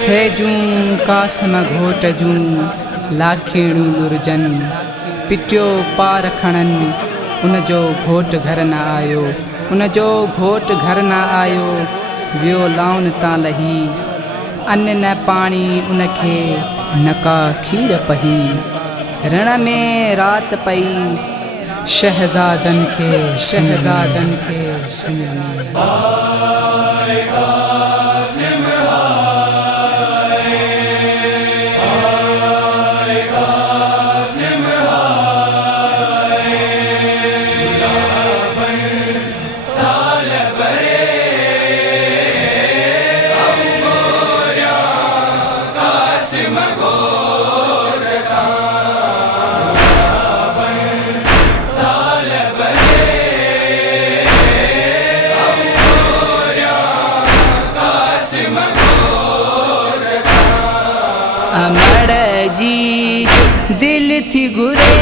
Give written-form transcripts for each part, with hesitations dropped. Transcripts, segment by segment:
सेजूं कासम घोटजूं लाखेड़ू लुरजन पिटियो पार खणन उनजो घोट घर न आयो, उनजो घोट घर न आयो। वियो लाउन तां लही अन्न न पाणी उनखे न का खीर पही। रण में रात पई शहज़ादन खे सुन में। अमर जी दिल थी घुरे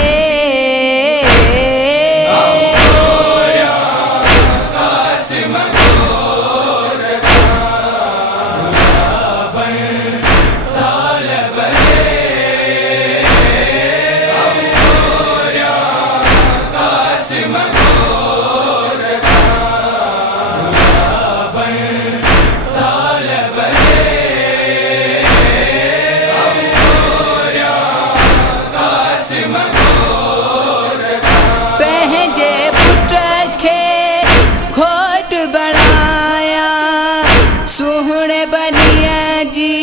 सुहणे बनिया जी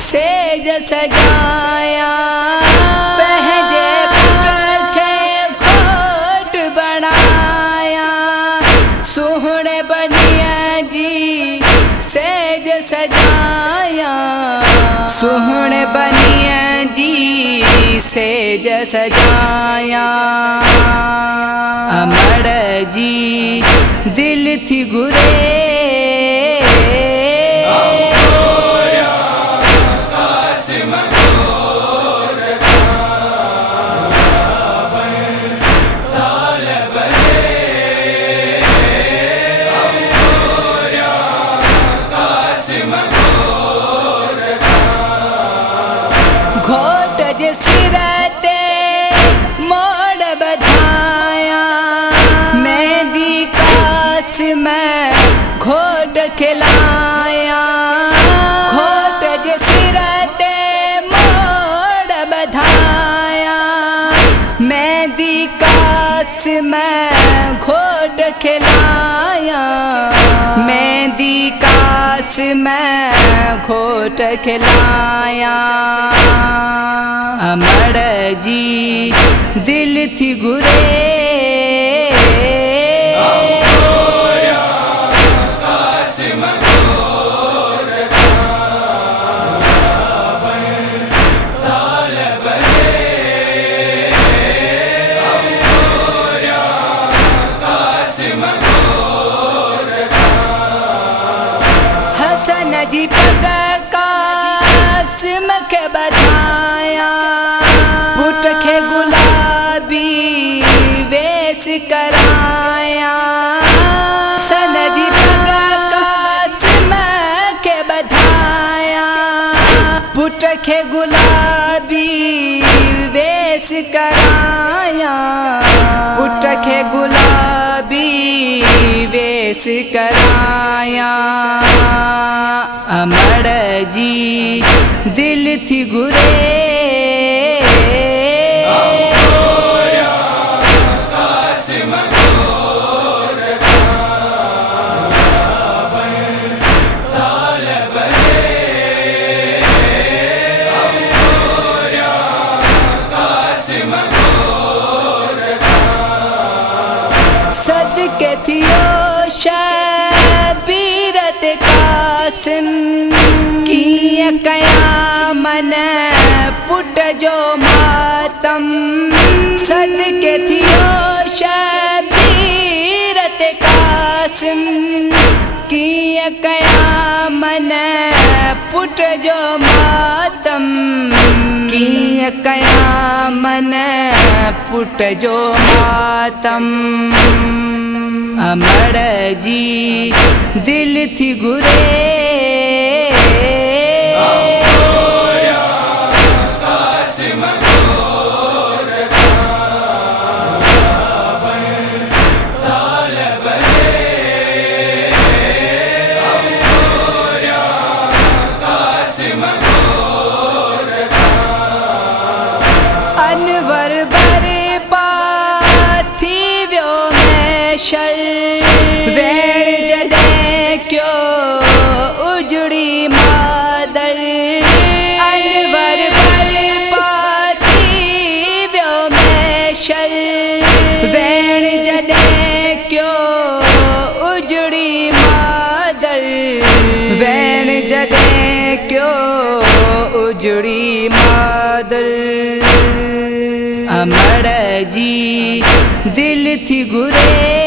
सेज सजाया। पहजे पुत्र के घोट बनाया, सुहणे बनिया जी सेज सजाया। सुहणे बनिया जी सेज सजाया। अमर जी दिल थी घुरे घोट जे सिर ते मोड़ बधाया। मेहंदी कासिम घोट खिलाया। घोट जे सिर ते मोड़ बधाया। मेहंदी कासिम घोट खिलाया। मेहंदी कासिम घोट खिलाया। अमर जी दिल थी घुरे हसन जी पग कासिम के बधाया। पुट के गुलाबी वेश कराया। हसन जी पग कासिम के बधाया। पुट के गुलाबी वेश कराया। पुट के गुलाबी वेश कराया। अमर जी दिल थी घुरे सदके थियो शबीरत कासिम। किया कया मन पुट जो मातम। सदके थियो शबीरत कासिम। किया कया मन पुट जो मातम। किया कया मन पुट जो मातम। अमर जी दिल थी गुरे अनवर बरे पाथिव्यो में शल वेण जडे क्यों उजड़ी मादर अनवर बरे पाथिव्यो में शल वेण जडे क्यों उजड़ी मादर वेण जडे क्यों उजड़ी मादर अमर जी दिल थी गुरे